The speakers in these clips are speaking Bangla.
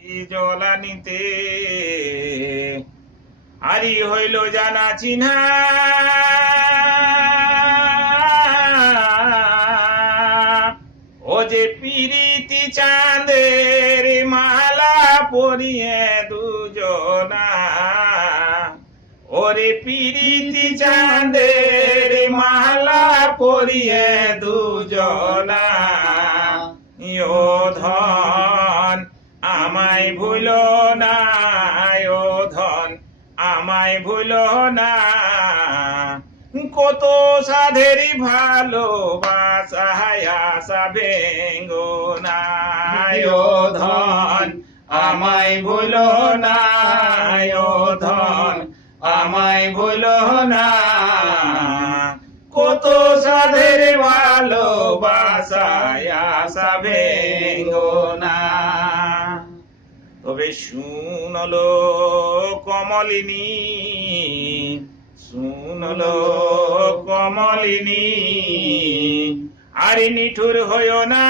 জলানিতে আরি হইল জানা চিহ্না ও যে পিরিতি চাঁদের মালা পরিয়ে দুজনা ওরে পিরিতি চাঁদের মালা পরিয়ে দুজনা ও ধন আমায় ভুলো না ও ধন আমায় ভুলো না কত সাধেরই ভালোবাসা আশা ভেঙ্গো না ও ধন আমায় ভুলো না ও ধন আমায় ভুলো না কত সাধের ভালোবাসা আশা ভেঙ্গো না। তবে শুনলো কমলিনী শুনলো কমলিনী আরে নিঠুর হইও না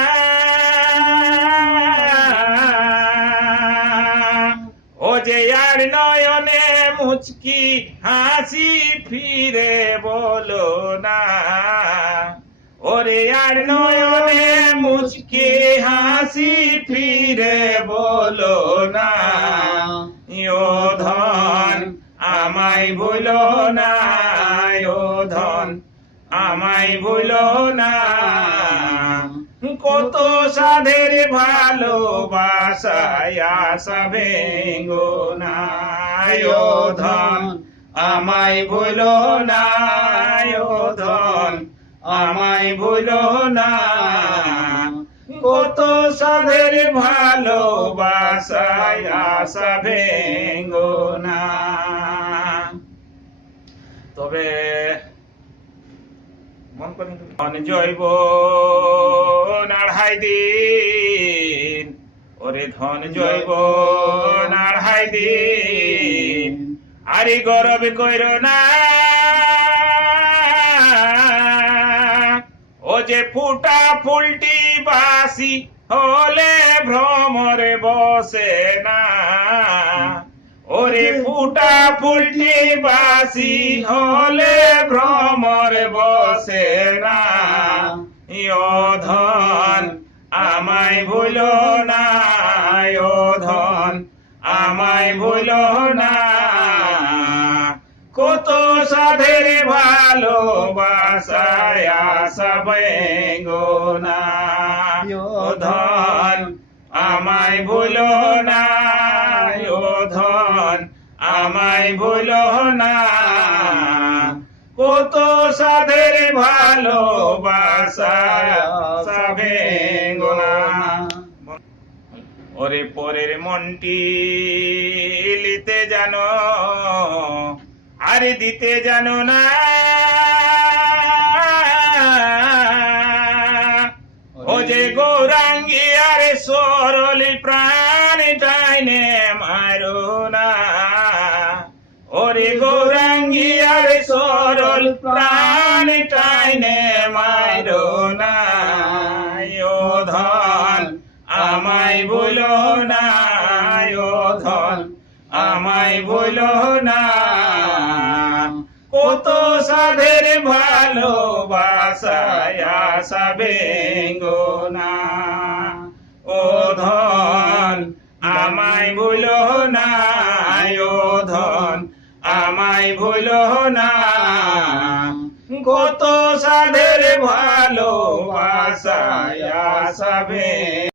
ও যে আর নয়নে মুচকি হাসি ফিরে বলো না ওরে আর নয়নে মুচকি হাসি ফিরে বলো না ও ধন আমায় ভুলো না ও ধন আমায় ভুলো না কত সাধের ভালোবাসায় আশা ভেঙ্গো না ও ধন আমায় ভুলো না ও ধন আমায় ভুলো না কত সাধের ভালোবাসায় আশা ভেঙ্গো না। তবে মন করেন ধন জৈব নাড়াই দিন ওরে ধন জৈব নাড়াই দিন আরে গরব কইর না ও যে ফুটা ফুলটি বাসি হলে ভ্রমরে বসে না ওরে ফুটা ফুলটি বাসি হলে ভ্রমরে বসে না ও ধন আমায় ভুলো না ও ধন আমায় ভুলো না কত সাধের ভালোবাসায় আশা ভেঙ্গো না ও ধন আমায় ভুলো না ও ধন আমায় ভুলো না কত সাধের ভালোবাসায় আশা ভেঙ্গো না। ওরে পরের মনটি লিতে জানো আরে দিতে জানো না ও যে গৌরাঙ্গী আরে সরলি প্রাণ টাইনে মারো না ওরে গৌরাঙ্গী আরে সরল প্রাণ টাইনে মারো না ও ধন আমায় ভুলো না ও ধন আমায় ভুলো না কত সাধের ভালোবাসায় আশা ভেঙ্গো না ও ধন আমায় ভুলো না ও ধন আমায় ভুলো না কত সাধের ভালোবাসায় আশা ভেঙ্গো